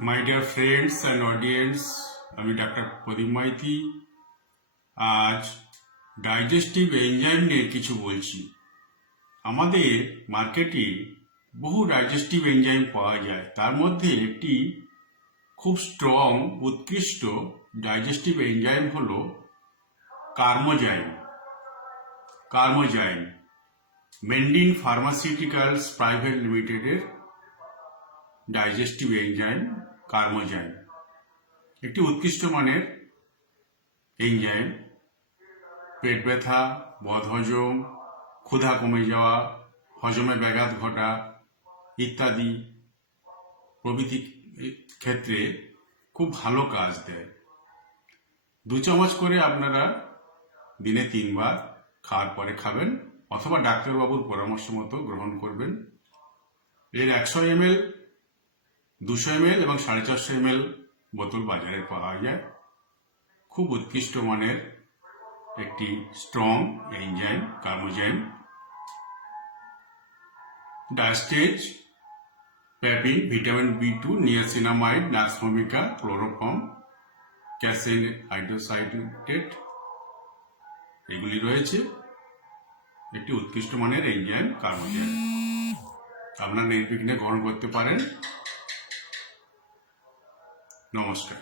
My dear friends and audience, আমি doctor প্রদীপ মাইতি। আজ digestive enzyme নিয়ে কিছু বলছি। আমাদের মার্কেটে বহু ডাইজেস্টিভ এনজাইম পাওয়া যায়, তার মধ্যে একটি খুব স্ট্রং উৎকৃষ্ট ডাইজেস্টিভ এনজাইম হল কার্মোজাইম। মেন্ডিন ফার্মাসিউটিক্যালস প্রাইভেট লিমিটেডের ডাইজেস্টিভ এনজাইম কার্মোজাইম একটি উৎকৃষ্ট মানের এনজাইম। পেট ব্যথা, বদহজম, ক্ষুধা কমে যাওয়া, হজমে ব্যাঘাত ঘটা ইত্যাদি প্রভৃতি ক্ষেত্রে খুব ভালো কাজ দেয়। 2 চামচ করে আপনারা দিনে 3 বার খাওয়ার পরে খাবেন, অথবা ডাক্তারবাবুর পরামর্শ মতো গ্রহণ করবেন। এর 100 ml, 200 ml এবং 450 ml বোতল বাজারে পাওয়া যায়। খুব উৎকৃষ্ট মানের একটি strong enzyme Carmozyme. Diastase, papain, vitamin B2, niacinamide, nux vomica, chloroform, casein hydrolysate এগুলি রয়েছে। একটি উৎকৃষ্ট মানের এনজাইম কার্মোজাইম আপনারা নির্বিঘ্নে গ্রহণ করতে পারেন। নমস্কার।